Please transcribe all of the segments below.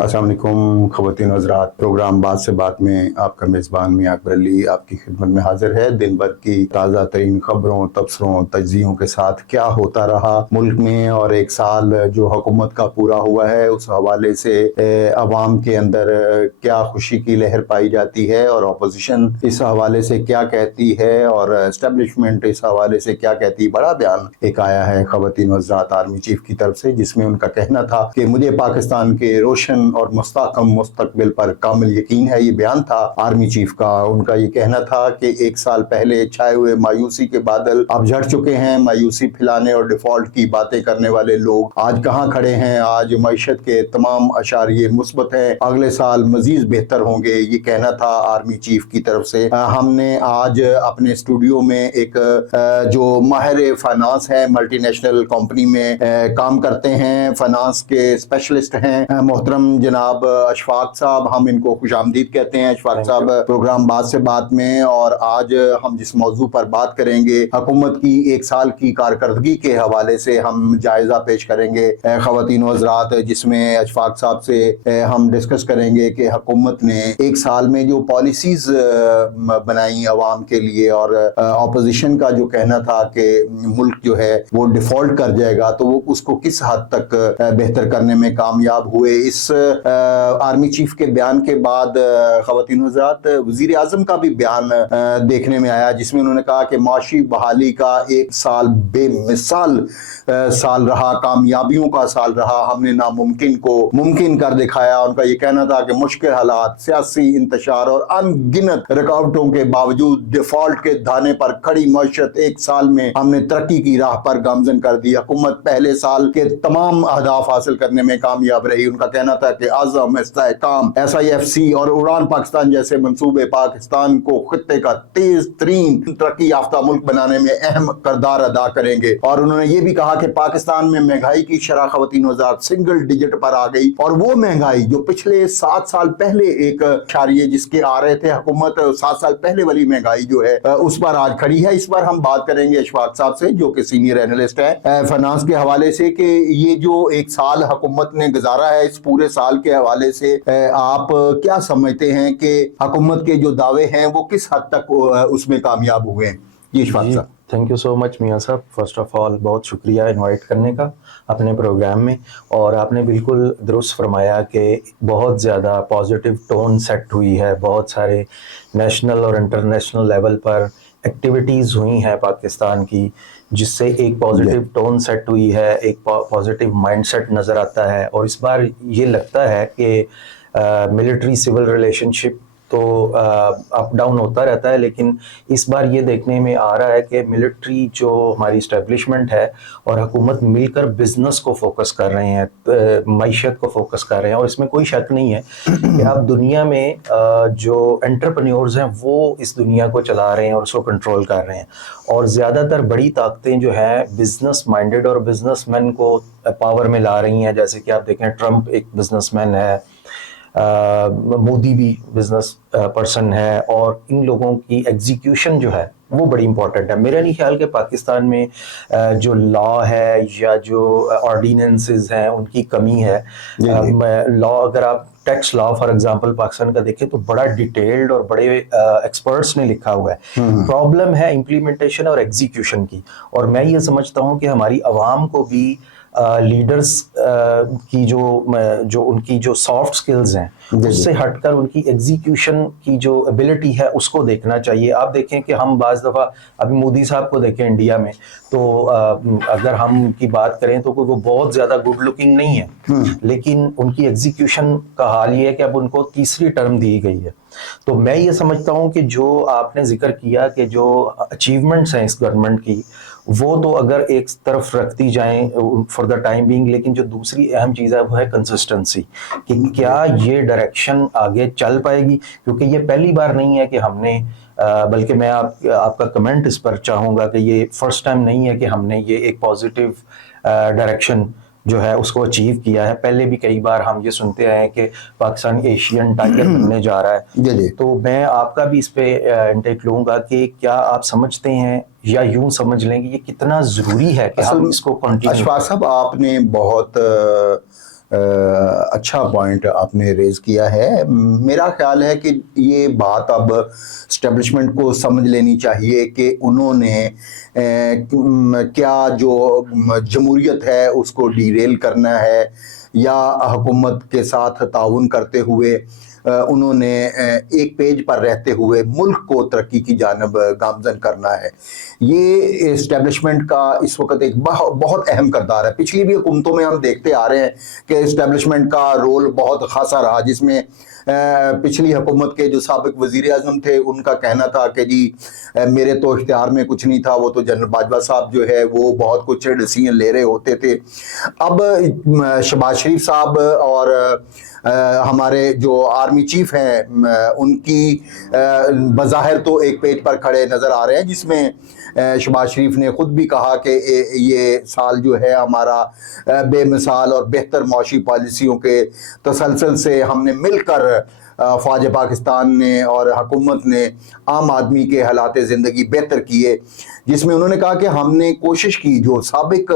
السلام علیکم خواتین حضرات، پروگرام بات سے بات میں آپ کا میزبان میاں اکبر علی آپ کی خدمت میں حاضر ہے۔ دن بھر کی تازہ ترین خبروں، تبصروں، تجزیوں کے ساتھ کیا ہوتا رہا ملک میں، اور ایک سال جو حکومت کا پورا ہوا ہے اس حوالے سے عوام کے اندر کیا خوشی کی لہر پائی جاتی ہے، اور اپوزیشن اس حوالے سے کیا کہتی ہے، اور اسٹیبلشمنٹ اس حوالے سے کیا کہتی ہے۔ بڑا بیان ایک آیا ہے خواتین حضرات آرمی چیف کی طرف سے، جس میں ان کا کہنا تھا کہ مجھے پاکستان کے روشن اور مستحکم مستقبل پر کامل یقین ہے۔ یہ بیان تھا آرمی چیف کا۔ ان کا یہ کہنا تھا کہ ایک سال پہلے چھائے ہوئے مایوسی کے بادل اب جھڑ چکے ہیں۔ مایوسی پھیلانے اور ڈیفالٹ کی باتیں کرنے والے لوگ آج کہاں کھڑے ہیں؟ آج معیشت کے تمام اشاریے مثبت ہیں، اگلے سال مزید بہتر ہوں گے۔ یہ کہنا تھا آرمی چیف کی طرف سے۔ ہم نے آج اپنے اسٹوڈیو میں ایک جو ماہر فائنانس ہے، ملٹی نیشنل کمپنی میں کام کرتے ہیں، فائنانس کے اسپیشلسٹ ہیں، محترم جناب اشفاق صاحب، ہم ان کو خوش آمدید کہتے ہیں۔ اشفاق صاحب پروگرام بات سے بات میں، اور آج ہم جس موضوع پر بات کریں گے حکومت کی ایک سال کی کارکردگی کے حوالے سے ہم جائزہ پیش کریں گے خواتین و حضرات، جس میں اشفاق صاحب سے ہم ڈسکس کریں گے کہ حکومت نے ایک سال میں جو پالیسیز بنائی عوام کے لیے، اور اپوزیشن کا جو کہنا تھا کہ ملک جو ہے وہ ڈیفالٹ کر جائے گا، تو وہ اس کو کس حد تک بہتر کرنے میں کامیاب ہوئے۔ اس آرمی چیف کے بیان کے بعد خواتین حضرات وزیر اعظم کا بھی بیان دیکھنے میں آیا، جس میں انہوں نے کہا کہ معاشی بحالی کا ایک سال بے مثال سال رہا، کامیابیوں کا سال رہا، ہم نے ناممکن کو ممکن کر دکھایا۔ ان کا یہ کہنا تھا کہ مشکل حالات، سیاسی انتشار اور ان گنت رکاوٹوں کے باوجود ڈیفالٹ کے دھانے پر کھڑی معیشت ایک سال میں ہم نے ترقی کی راہ پر گامزن کر دی۔ حکومت پہلے سال کے تمام اہداف حاصل کرنے میں کامیاب رہی۔ ان کا کہنا تھا کہ اعظم، استحکام، SIFC اور اڑان پاکستان جیسے منصوبے پاکستان کو خطے کا تیز ترین ترقی یافتہ ملک بنانے میں اہم کردار ادا کریں گے۔ اور انہوں نے یہ بھی کہا کہ پاکستان میں مہنگائی کی شرح خواتین وزارت سنگل ڈیجٹ پر آ گئی، اور وہ مہنگائی جو پچھلے 7 سال پہلے ایک اشاریے جس کے آ رہے تھے حکومت، 7 سال پہلے والی مہنگائی جو ہے اس پر آج کھڑی ہے۔ اس پر ہم بات کریں گے اشفاق صاحب سے، جو کہ سینئر اینالسٹ ہے فائنانس کے حوالے سے، کہ یہ جو ایک سال حکومت نے گزارا ہے، اس پورے سال کے حوالے سے آپ کیا سمجھتے ہیں کہ حکومت کے جو دعوے ہیں وہ کس حد تک اس میں کامیاب ہوئے ہیں؟ یہ اشفاق صاحب۔ تھینک یو سو مچ میاں صاحب، فرسٹ آف آل بہت شکریہ انوائٹ کرنے کا اپنے پروگرام میں، اور آپ نے بالکل درست فرمایا کہ بہت زیادہ پازیٹیو ٹون سیٹ ہوئی ہے، بہت سارے نیشنل اور انٹرنیشنل لیول پر ایکٹیویٹیز ہوئی ہیں پاکستان کی، جس سے ایک پازیٹیو ٹون سیٹ ہوئی ہے، ایک پازیٹیو مائنڈ سیٹ نظر آتا ہے۔ اور اس بار یہ لگتا ہے کہ ملٹری سول ریلیشن شپ تو اپ ڈاؤن ہوتا رہتا ہے، لیکن اس بار یہ دیکھنے میں آ رہا ہے کہ ملٹری جو ہماری اسٹیبلشمنٹ ہے اور حکومت مل کر بزنس کو فوکس کر رہے ہیں، معیشت کو فوکس کر رہے ہیں۔ اور اس میں کوئی شک نہیں ہے کہ اب دنیا میں جو انٹرپرینیورز ہیں وہ اس دنیا کو چلا رہے ہیں اور اس کو کنٹرول کر رہے ہیں، اور زیادہ تر بڑی طاقتیں جو ہیں بزنس مائنڈڈ اور بزنس مین کو پاور میں لا رہی ہیں۔ جیسے کہ آپ دیکھیں ٹرمپ ایک بزنس مین ہے، مودی بھی بزنس پرسن ہے، اور ان لوگوں کی ایگزیکیوشن جو ہے وہ بڑی امپورٹنٹ ہے۔ میرا نہیں خیال کہ پاکستان میں جو لا ہے یا جو آرڈیننسز ہیں ان کی کمی ہے۔ لا اگر آپ tax law for example Pakistan کا دیکھیں تو بڑا ڈیٹیلڈ اور بڑے ایکسپرٹس نے لکھا ہوا ہے۔ پرابلم ہے امپلیمنٹیشن اور ایگزیکیوشن کی، اور میں یہ سمجھتا ہوں کہ ہماری عوام کو بھی لیڈرز کی جو ان کی جو سافٹ سکلز ہیں اس سے ہٹ کر ان کی ایگزیکیوشن کی جو ایبلٹی ہے اس کو دیکھنا چاہیے۔ آپ دیکھیں کہ ہم بعض دفعہ ابھی مودی صاحب کو دیکھیں انڈیا میں، تو اگر ہم ان کی بات کریں تو وہ بہت زیادہ گڈ لکنگ نہیں ہے، لیکن ان کی ایگزیکیوشن کا حال یہ ہے کہ اب ان کو تیسری ٹرم دی گئی ہے۔ تو میں یہ سمجھتا ہوں کہ جو آپ نے ذکر کیا کہ جو اچیومنٹس ہیں اس گورنمنٹ کی، وہ تو اگر ایک طرف رکھتی جائیں فار دا ٹائم بینگ، لیکن جو دوسری اہم چیز ہے وہ ہے کنسسٹنسی، کہ کیا یہ ڈائریکشن آگے چل پائے گی، کیونکہ یہ پہلی بار نہیں ہے کہ ہم نے بلکہ میں آپ کا کمنٹ اس پر چاہوں گا کہ یہ فرسٹ ٹائم نہیں ہے کہ ہم نے یہ ایک پازیٹیو ڈائریکشن جو ہے اس کو اچیو کیا ہے۔ پہلے بھی کئی بار ہم یہ سنتے آئے ہیں کہ پاکستان ایشین ٹائگر بننے جا رہا ہے، تو میں آپ کا بھی اس پہ انٹیک لوں گا کہ کیا آپ سمجھتے ہیں یا یوں سمجھ لیں کہ یہ کتنا ضروری ہے کہ ہم اس کو کنٹینیو۔ اشفاق صاحب، آپ نے بہت اچھا پوائنٹ آپ نے ریز کیا ہے. میرا خیال ہے کہ یہ بات اب اسٹیبلشمنٹ کو سمجھ لینی چاہیے کہ انہوں نے کیا جو جمہوریت ہے اس کو ڈیریل کرنا ہے یا حکومت کے ساتھ تعاون کرتے ہوئے انہوں نے ایک پیج پر رہتے ہوئے ملک کو ترقی کی جانب گامزن کرنا ہے. یہ اسٹیبلشمنٹ کا اس وقت ایک بہت اہم کردار ہے. پچھلی بھی حکومتوں میں ہم دیکھتے آ رہے ہیں کہ اسٹیبلشمنٹ کا رول بہت خاصا رہا, جس میں پچھلی حکومت کے جو سابق وزیر اعظم تھے ان کا کہنا تھا کہ جی میرے تو اختیار میں کچھ نہیں تھا, وہ تو جنرل باجوہ صاحب جو ہے وہ بہت کچھ ڈیسیژن لے رہے ہوتے تھے. اب شہباز شریف صاحب اور ہمارے جو آرمی چیف ہیں ان کی بظاہر تو ایک پیج پر کھڑے نظر آ رہے ہیں, جس میں شہباز شریف نے خود بھی کہا کہ یہ سال جو ہے ہمارا بے مثال اور بہتر معاشی پالیسیوں کے تسلسل سے ہم نے مل کر فوج پاکستان نے اور حکومت نے عام آدمی کے حالات زندگی بہتر کیے, جس میں انہوں نے کہا کہ ہم نے کوشش کی جو سابق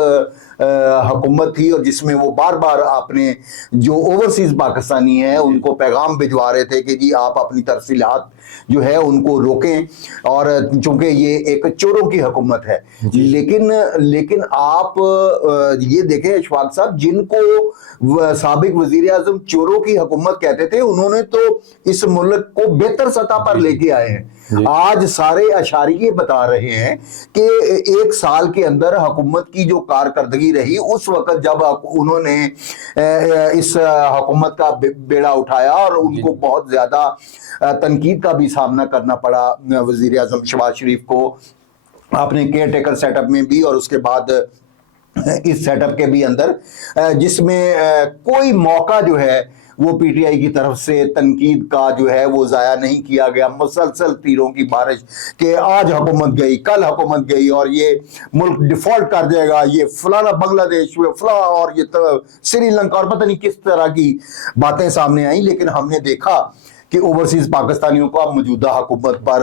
حکومت تھی اور جس میں وہ بار بار اپنے جو اوورسیز پاکستانی ہیں ان کو پیغام بھجوا رہے تھے کہ جی آپ اپنی ترسیلات جو ہے ان کو روکیں, اور چونکہ یہ ایک چوروں کی حکومت ہے. لیکن آپ یہ دیکھیں اشفاق صاحب, جن کو سابق وزیر اعظم چوروں کی حکومت کہتے تھے انہوں نے تو اس ملک کو بہتر سطح پر لے کے آئے ہیں. آج سارے اشاریے بتا رہے ہیں کہ ایک سال کے اندر حکومت کی جو کارکردگی رہی اس وقت جب انہوں نے اس حکومت کا بیڑا اٹھایا اور ان کو بہت زیادہ تنقید کا بھی سامنا کرنا پڑا وزیر اعظم شہباز شریف کو, اپنے کیئر ٹیکر سیٹ اپ میں بھی اور اس کے بعد اس سیٹ اپ کے بھی اندر, جس میں کوئی موقع جو ہے وہ پی ٹی آئی کی طرف سے تنقید کا جو ہے وہ ضائع نہیں کیا گیا. مسلسل تیروں کی بارش کہ آج حکومت گئی, کل حکومت گئی اور یہ ملک ڈیفالٹ کر دے گا, یہ فلانا بنگلہ دیش فلاں اور یہ سری لنکا اور پتہ نہیں کس طرح کی باتیں سامنے آئیں. لیکن ہم نے دیکھا کہ اوورسیز پاکستانیوں کا موجودہ حکومت پر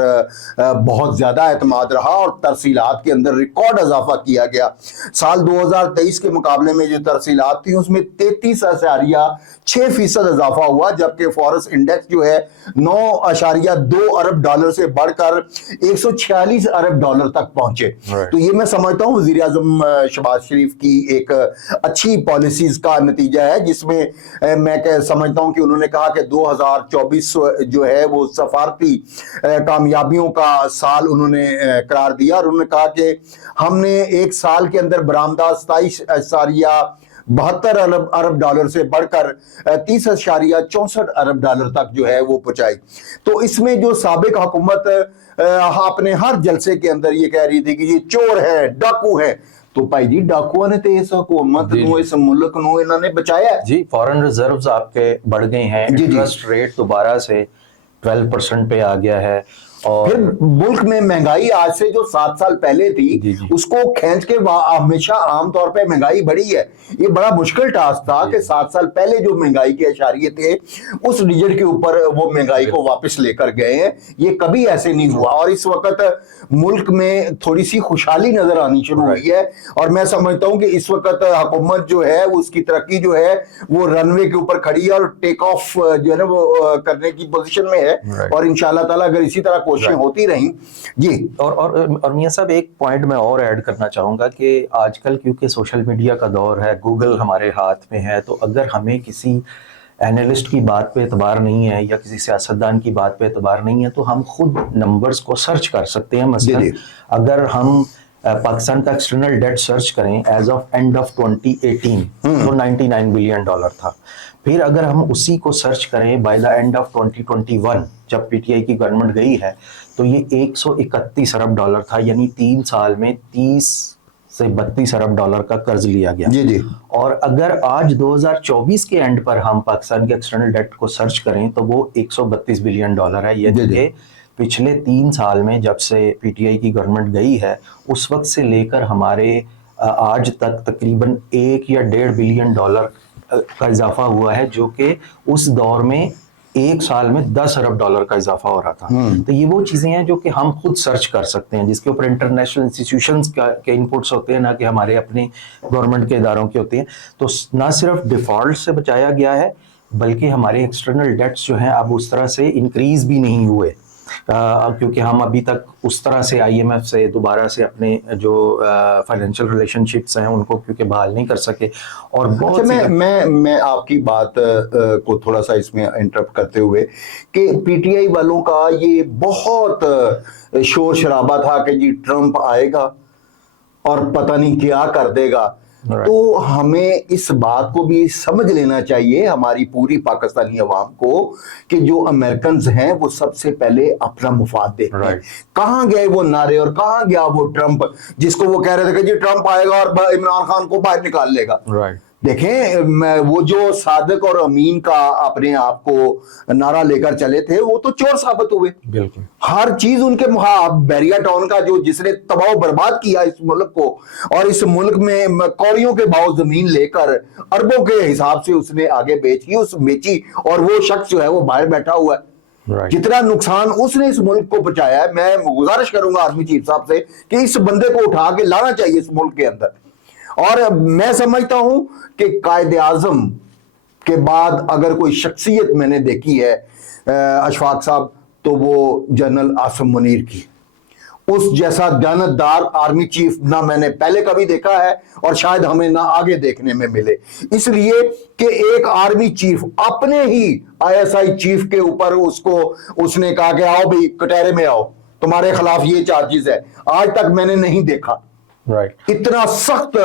بہت زیادہ اعتماد رہا اور ترسیلات کے اندر ریکارڈ اضافہ کیا گیا. سال 2023 کے مقابلے میں جو ترسیلات تھی اس میں 33.6% اضافہ ہوا, جبکہ فورس انڈیکس جو ہے 9.2 ارب ڈالر سے بڑھ کر 146 ارب ڈالر تک پہنچے. تو یہ میں سمجھتا ہوں وزیر اعظم شہباز شریف کی ایک اچھی پالیسیز کا نتیجہ ہے, جس میں میں سمجھتا ہوں کہ انہوں نے کہا کہ 2024 جو ہے وہ سفارتی کامیابیوں کا سال انہوں نے قرار دیا, اور انہوں نے کہا کہ ہم نے ایک سال کے اندر برآمدات 27.72 ارب ڈالر سے بڑھ کر 30.64 ارب ڈالر تک جو ہے وہ پہنچائی. تو اس میں جو سابق حکومت اپنے ہر جلسے کے اندر یہ کہہ رہی تھی کہ یہ چور ہے, ڈاکو ہے, تو بھائی جی ڈاکوؤں نے تو اس حکومت نو اس ملک نو انہوں نے بچایا ہے. جی فورن ریزروز آپ کے بڑھ گئے ہیں, انٹرسٹ ریٹ دوبارہ سے 12% پہ آ گیا ہے, اور پھر ملک میں مہنگائی آج سے جو 7 سال پہلے تھی اس کو کھینچ کے ہمیشہ عام طور پہ مہنگائی بڑھی ہے. یہ بڑا مشکل ٹاسک تھا کہ 7 سال پہلے جو مہنگائی کے اشاریے تھے اس ڈیجٹ کے اوپر وہ مہنگائی کو واپس لے کر گئے ہیں. یہ کبھی ایسے نہیں ہوا, اور اس وقت ملک میں تھوڑی سی خوشحالی نظر آنی شروع ہوئی ہے, اور میں سمجھتا ہوں کہ اس وقت حکومت جو ہے اس کی ترقی جو ہے وہ رن وے کے اوپر کھڑی ہے اور ٹیک آف جو ہے نا وہ کرنے کی پوزیشن میں ہے, اور انشاءاللہ تعالیٰ اگر اسی طرح کوششیں ہوتی رہیں. جی اور میاں صاحب ایک پوائنٹ میں اور ایڈ کرنا چاہوں گا کہ آج کل کیونکہ سوشل میڈیا کا دور ہے, گوگل ہمارے ہاتھ میں ہے, تو اگر ہمیں کسی اینالسٹ کی بات پہ اعتبار نہیں ہے یا کسی سیاستدان کی بات پہ اعتبار نہیں ہے تو ہم خود نمبرز کو سرچ کر سکتے ہیں. مثلا اگر ہم پاکستان کا ایکسٹرنل ڈیٹ سرچ کریں ایز آف اینڈ آف 2018 تو $99 بلین تھا. پھر اگر ہم اسی کو سرچ کریں بائی دا اینڈ آف 2021 جب پی ٹی آئی کی گورنمنٹ گئی ہے تو یہ $131 ارب تھا, یعنی 3 سال میں 30 سے 32 ارب ڈالر کا قرض لیا گیا. جی جی. اور اگر آج 2024 کے اینڈ پر ہم پاکستان کے ایکسٹرنل ڈیٹ کو سرچ کریں تو وہ $132 بلین ہے. یعنی کہ پچھلے 3 سال میں جب سے پی ٹی آئی کی گورنمنٹ گئی ہے اس وقت سے لے کر ہمارے آج تک تقریباً $1 یا $1.5 بلین کا اضافہ ہوا ہے, جو کہ اس دور میں ایک سال میں $10 ارب کا اضافہ ہو رہا تھا. تو یہ وہ چیزیں ہیں جو کہ ہم خود سرچ کر سکتے ہیں، جس کے اوپر انٹرنیشنل انسٹیٹیوشنز کے انپٹس ہوتے ہیں، نہ کہ ہمارے اپنے گورنمنٹ کے اداروں کے ہوتے ہیں. تو نہ صرف ڈیفالٹ سے بچایا گیا ہے بلکہ ہمارے ایکسٹرنل ڈیٹس جو ہیں اب اس طرح سے انکریز بھی نہیں ہوئے، کیونکہ ہم ابھی تک اس طرح سے آئی ایم ایف سے دوبارہ سے اپنے جو فائنینشیل ریلیشن شپس ہیں ان کو کیونکہ بحال نہیں کر سکے. اور بہت میں آپ کی بات کو تھوڑا سا اس میں انٹرپٹ کرتے ہوئے کہ پی ٹی آئی والوں کا یہ بہت شور شرابہ تھا کہ جی ٹرمپ آئے گا اور پتہ نہیں کیا کر دے گا. تو ہمیں اس بات کو بھی سمجھ لینا چاہیے ہماری پوری پاکستانی عوام کو کہ جو امریکنز ہیں وہ سب سے پہلے اپنا مفاد دیکھتے ہیں. کہاں گئے وہ نعرے اور کہاں گیا وہ ٹرمپ جس کو وہ کہہ رہے تھے کہ جی ٹرمپ آئے گا اور عمران خان کو باہر نکال لے گا. دیکھیں وہ جو صادق اور امین کا اپنے آپ کو نعرہ لے کر چلے تھے وہ تو چور ثابت ہوئے. بالکل ہر چیز ان کے بیریا ٹاؤن کا جو جس نے تباہ و برباد کیا اس ملک کو، اور اس ملک میں کوڑیوں کے بھاؤ زمین لے کر اربوں کے حساب سے اس نے آگے بیچی اور وہ شخص جو ہے وہ باہر بیٹھا ہوا ہے. جتنا نقصان اس نے اس ملک کو پہنچایا ہے، میں گزارش کروں گا آرمی چیف صاحب سے کہ اس بندے کو اٹھا کے لانا چاہیے اس ملک کے اندر. اور میں سمجھتا ہوں کہ قائد اعظم کے بعد اگر کوئی شخصیت میں نے دیکھی ہے اشفاق صاحب تو وہ جنرل عاصم منیر کی. اس جیسا دیانتدار آرمی چیف نہ میں نے پہلے کبھی دیکھا ہے اور شاید ہمیں نہ آگے دیکھنے میں ملے. اس لیے کہ ایک آرمی چیف اپنے ہی آئی ایس آئی چیف کے اوپر اس نے کہا کہ آؤ بھائی کٹہرے میں آؤ، تمہارے خلاف یہ چارجز ہے. آج تک میں نے نہیں دیکھا اتنا سخت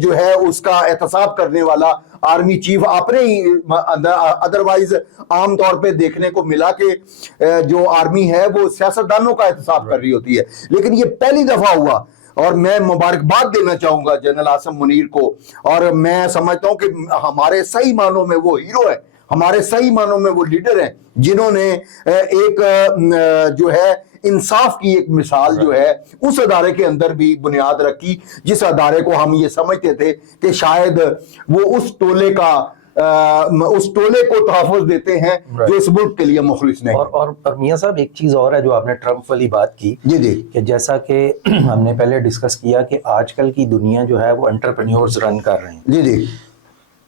جو ہے اس کا احتساب کرنے والا آرمی چیف اپنے ہی. ادروائز عام طور پہ دیکھنے کو ملا کہ جو آرمی ہے وہ سیاستدانوں کا احتساب کر رہی ہوتی ہے، لیکن یہ پہلی دفعہ ہوا. اور میں مبارکباد دینا چاہوں گا جنرل عاصم منیر کو، اور میں سمجھتا ہوں کہ ہمارے صحیح معنوں میں وہ ہیرو ہے، ہمارے صحیح معنوں میں وہ لیڈر ہیں جنہوں نے ایک جو ہے انصاف کی ایک مثال جو ہے اس ادارے کے اندر بھی بنیاد رکھی، جس ادارے کو ہم یہ سمجھتے تھے کہ شاید وہ اس ٹولے کو تحفظ دیتے ہیں جو اس ملک کے لیے مخلص نہیں. اور میاں صاحب ایک چیز اور ہے جو آپ نے ٹرمپ والی بات کی جی کہ جیسا کہ ہم نے پہلے ڈسکس کیا کہ آج کل کی دنیا جو ہے وہ انٹرپرینیورز رن کر رہے ہیں. جی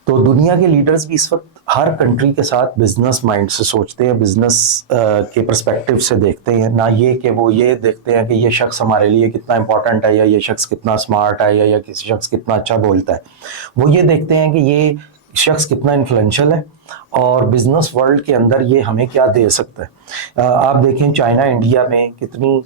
تو دنیا کے لیڈرز بھی اس وقت ہر کنٹری کے ساتھ بزنس مائنڈ سے سوچتے ہیں، بزنس کے پرسپیکٹیو سے دیکھتے ہیں، نہ یہ کہ وہ یہ دیکھتے ہیں کہ یہ شخص ہمارے لیے کتنا امپورٹنٹ ہے یا یہ شخص کتنا سمارٹ ہے یا کسی شخص کتنا اچھا بولتا ہے. وہ یہ دیکھتے ہیں کہ یہ شخص کتنا انفلوئنشل ہے اور بزنس ورلڈ کے اندر یہ ہمیں کیا دے سکتا ہے. آپ دیکھیں چائنا انڈیا میں کتنی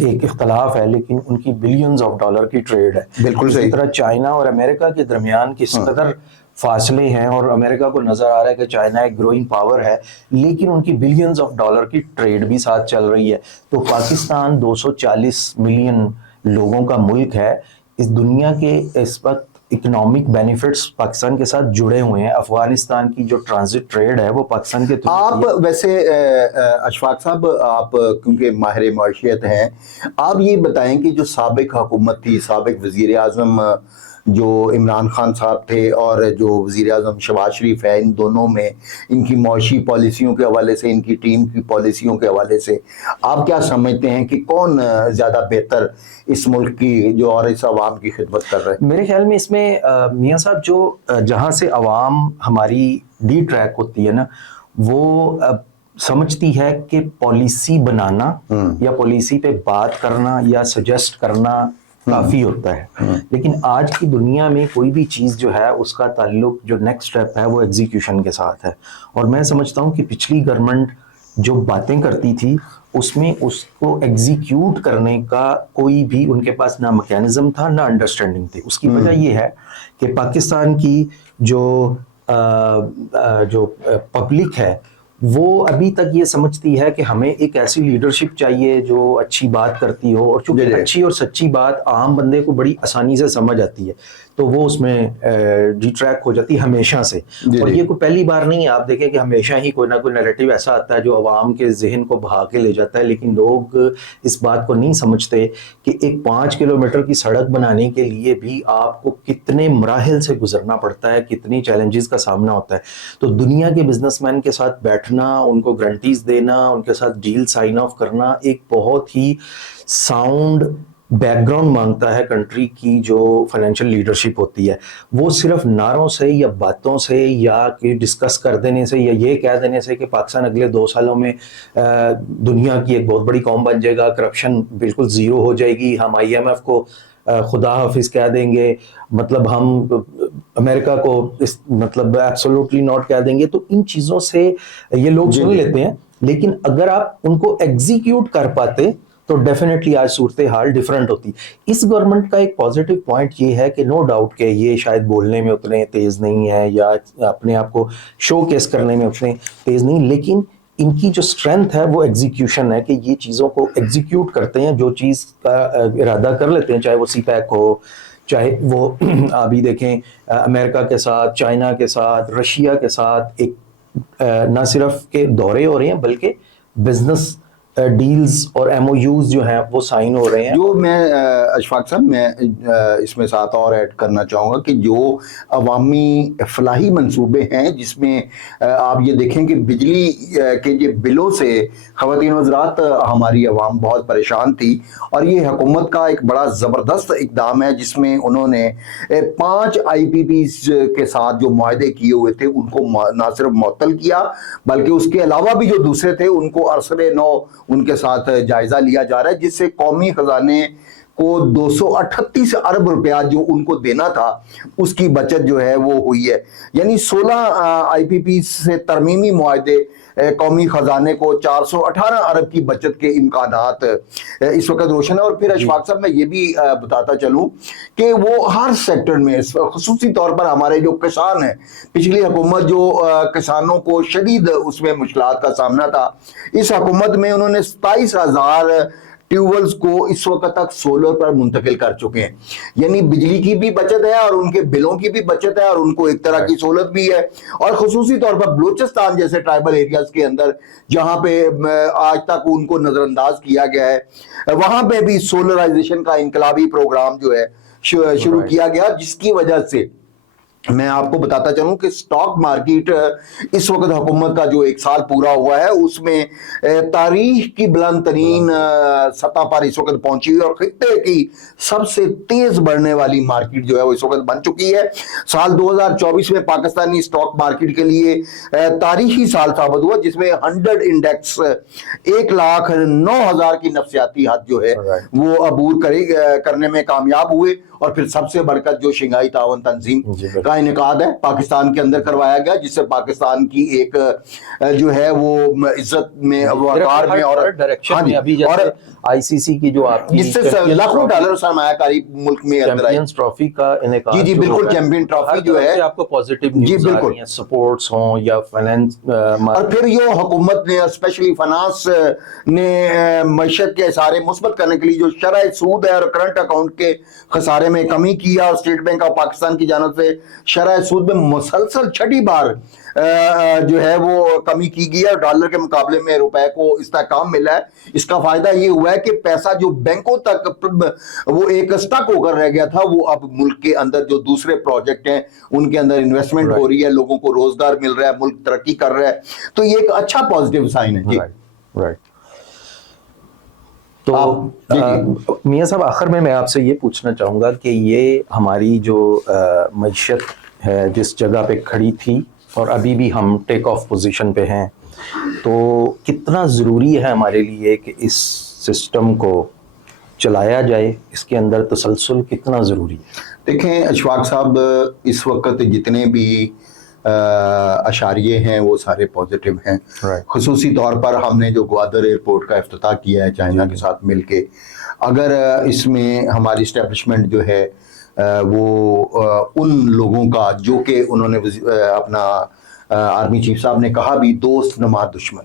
ایک اختلاف ہے لیکن ان کی بلینز آف ڈالر کی ٹریڈ ہے. بالکل اسی طرح چائنا اور امریکہ کے درمیان کس قدر فاصلے ہیں، اور امریکہ کو نظر آ رہا ہے کہ چائنا ایک گروئنگ پاور ہے لیکن ان کی بلینز آف ڈالر کی ٹریڈ بھی ساتھ چل رہی ہے. تو پاکستان 240 ملین لوگوں کا ملک ہے. اس دنیا کے اس وقت اکنامک بینیفٹس پاکستان کے ساتھ جڑے ہوئے ہیں. افغانستان کی جو ٹرانزٹ ٹریڈ ہے وہ پاکستان کے آپ ویسے اشفاق صاحب آپ کیونکہ ماہر معاشیت ہیں، آپ یہ بتائیں کہ جو سابق حکومت تھی، سابق وزیر اعظم جو عمران خان صاحب تھے اور جو وزیر اعظم شہباز شریف ہے، ان دونوں میں ان کی معاشی پالیسیوں کے حوالے سے، ان کی ٹیم کی پالیسیوں کے حوالے سے آپ کیا سمجھتے ہیں کہ کون زیادہ بہتر اس ملک کی جو اور اس عوام کی خدمت کر رہے ہیں؟ میرے خیال میں اس میں میاں صاحب جو جہاں سے عوام ہماری ڈی ٹریک ہوتی ہے نا، وہ سمجھتی ہے کہ پالیسی بنانا یا پالیسی پہ بات کرنا یا سجیسٹ کرنا کافی ہوتا ہے. لیکن آج کی دنیا میں کوئی بھی چیز جو ہے اس کا تعلق جو نیکسٹ اسٹیپ ہے وہ ایگزیکیوشن کے ساتھ ہے. اور میں سمجھتا ہوں کہ پچھلی گورنمنٹ جو باتیں کرتی تھی اس میں اس کو ایگزیکیوٹ کرنے کا کوئی بھی ان کے پاس نہ میکینزم تھا نہ انڈرسٹینڈنگ تھی. اس کی وجہ یہ ہے کہ پاکستان کی جو پبلک ہے وہ ابھی تک یہ سمجھتی ہے کہ ہمیں ایک ایسی لیڈرشپ چاہیے جو اچھی بات کرتی ہو، اور چونکہ اچھی اور سچی بات عام بندے کو بڑی آسانی سے سمجھ آتی ہے. تو وہ اس میں ڈی ٹریک ہو جاتی ہے ہمیشہ سے. اور یہ کوئی پہلی بار نہیں ہے, آپ دیکھیں کہ ہمیشہ ہی کوئی نہ کوئی نیریٹو ایسا آتا ہے جو عوام کے ذہن کو بہا کے لے جاتا ہے, لیکن لوگ اس بات کو نہیں سمجھتے کہ ایک 5 کلومیٹر کی سڑک بنانے کے لیے بھی آپ کو کتنے مراحل سے گزرنا پڑتا ہے, کتنی چیلنجز کا سامنا ہوتا ہے. تو دنیا کے بزنس مین کے ساتھ بیٹھنا, ان کو گارنٹیز دینا, ان کے ساتھ ڈیل سائن آف کرنا ایک بہت ہی ساؤنڈ بیک گراؤنڈ مانگتا ہے. کنٹری کی جو فائنینشیل لیڈرشپ ہوتی ہے وہ صرف نعروں سے یا باتوں سے یا کہ ڈسکس کر دینے سے یا یہ کہہ دینے سے کہ پاکستان اگلے 2 سالوں میں دنیا کی ایک بہت بڑی قوم بن جائے گا, کرپشن بالکل زیرو ہو جائے گی, ہم IMF کو خدا حافظ کہہ دیں گے, مطلب ہم امریکہ کو مطلب ایبسولوٹلی ناٹ کہہ دیں گے, تو ان چیزوں سے یہ لوگ سن لیتے ہیں. لیکن اگر آپ ان کو ایگزیکیوٹ کر پاتے تو ڈیفینیٹلی آج صورتحال ڈیفرنٹ ہوتی. اس گورنمنٹ کا ایک پازیٹیو پوائنٹ یہ ہے کہ نو ڈاؤٹ کہ یہ شاید بولنے میں اتنے تیز نہیں ہے یا اپنے آپ کو شو کیس کرنے میں اتنے تیز نہیں, لیکن ان کی جو اسٹرینتھ ہے وہ ایگزیکیوشن ہے کہ یہ چیزوں کو ایگزیکیوٹ کرتے ہیں, جو چیز کا ارادہ کر لیتے ہیں, چاہے وہ سی پیک ہو, چاہے وہ ابھی دیکھیں امریکہ کے ساتھ, چائنا کے ساتھ, رشیا کے ساتھ ایک نہ صرف کے دورے ہو رہے ہیں بلکہ بزنس ڈیلز اور MOUs جو ہیں وہ سائن ہو رہے ہیں. جو میں اشفاق صاحب میں اس میں ساتھ اور ایڈ کرنا چاہوں گا کہ جو عوامی فلاحی منصوبے ہیں جس میں آپ یہ دیکھیں کہ بجلی کے جو بلوں سے خواتین حضرات ہماری عوام بہت پریشان تھی, اور یہ حکومت کا ایک بڑا زبردست اقدام ہے جس میں انہوں نے 5 IPPs کے ساتھ جو معاہدے کیے ہوئے تھے ان کو نہ صرف معطل کیا بلکہ اس کے علاوہ بھی جو دوسرے تھے ان کو عرصے نو ان کے ساتھ جائزہ لیا جا رہا ہے, جس سے قومی خزانے کو 238 ارب روپیہ جو ان کو دینا تھا اس کی بچت جو ہے وہ ہوئی ہے. یعنی 16 IPP سے ترمیمی معاہدے قومی خزانے کو 418 ارب کی بچت کے امکانات اس وقت روشن ہے. اور پھر اشفاق صاحب میں یہ بھی بتاتا چلوں کہ وہ ہر سیکٹر میں خصوصی طور پر ہمارے جو کسان ہیں, پچھلی حکومت جو کسانوں کو شدید اس میں مشکلات کا سامنا تھا, اس حکومت میں انہوں نے 27,000 ٹیوبلز کو اس وقت تک سولر پر منتقل کر چکے ہیں. یعنی بجلی کی بھی بچت ہے اور ان کے بلوں کی بھی بچت ہے اور ان کو ایک طرح کی سہولت بھی ہے. اور خصوصی طور پر بلوچستان جیسے ٹرائبل ایریاز کے اندر جہاں پہ آج تک ان کو نظر انداز کیا گیا ہے, وہاں پہ بھی سولرائزیشن کا انقلابی پروگرام جو ہے شروع کیا گیا, جس کی وجہ سے میں آپ کو بتاتا چلوں کہ سٹاک مارکیٹ اس وقت حکومت کا جو 1 سال پورا ہوا ہے اس میں تاریخ کی بلند ترین سطح پر اس وقت پہنچی ہوئی, اور خطے کی سب سے تیز بڑھنے والی مارکیٹ جو ہے وہ اس وقت بن چکی ہے. سال 2024 میں پاکستانی سٹاک مارکیٹ کے لیے تاریخی سال ثابت ہوا جس میں 100 انڈیکس 1,09,000 کی نفسیاتی حد جو ہے وہ عبور کرنے میں کامیاب ہوئے. اور پھر سب سے بڑھ کر جو شنگھائی تعاون تنظیم کا انعقاد ہے پاکستان کے اندر کروایا گیا, جس سے پاکستان کی ایک جو ہے وہ عزت میں وقار میں اور ڈائریکشن میں ابھی جیسے ICC کی جو آپ جس سے لاکھوں ڈالر سرمایہ کاری ملک میں اندر آئی, چیمپئنز ٹرافی کا انعقاد جی بالکل, چیمپئن ٹرافی جو ہے آپ کو پازیٹیو نیوز آ رہی ہیں, سپورٹس ہوں یا فائنانس. اور پھر یہ حکومت نے اسپیشلی فائنانس نے معیشت کے سارے مثبت کرنے کے لیے جو شرح سود ہے اور کرنٹ اکاؤنٹ کے خسارے میں کمی کیا, اور اسٹیٹ بینک آف پاکستان کی جانب سے شرح سود میں مسلسل 6ٹھی بار جو ہے وہ کمی کی گئی ہے, اور ڈالر کے مقابلے میں روپے کو استحکام ملا ہے. اس کا فائدہ یہ ہوا ہے کہ پیسہ جو بینکوں تک وہ ایک سٹک ہو کر رہ گیا تھا وہ اب ملک کے اندر جو دوسرے پروجیکٹ ہیں ان کے اندر انویسٹمنٹ ہو رہی ہے, لوگوں کو روزگار مل رہا ہے, ملک ترقی کر رہا ہے, تو یہ ایک اچھا پازیٹیو سائن ہے. جی رائٹ. تو میاں صاحب آخر میں آپ سے یہ پوچھنا چاہوں گا کہ یہ ہماری جو معیشت ہے جس جگہ پہ کھڑی تھی اور ابھی بھی ہم ٹیک آف پوزیشن پہ ہیں, تو کتنا ضروری ہے ہمارے لیے کہ اس سسٹم کو چلایا جائے, اس کے اندر تسلسل کتنا ضروری ہے؟ دیکھیں اشفاق صاحب, اس وقت جتنے بھی اشاریے ہیں وہ سارے پازیٹیو ہیں. خصوصی طور پر ہم نے جو گوادر ایئرپورٹ کا افتتاح کیا ہے چائنا کے ساتھ مل کے, اگر اس میں ہماری اسٹیبلشمنٹ جو ہے وہ ان لوگوں کا جو کہ انہوں نے اپنا آرمی چیف صاحب نے کہا بھی دوست نما دشمن,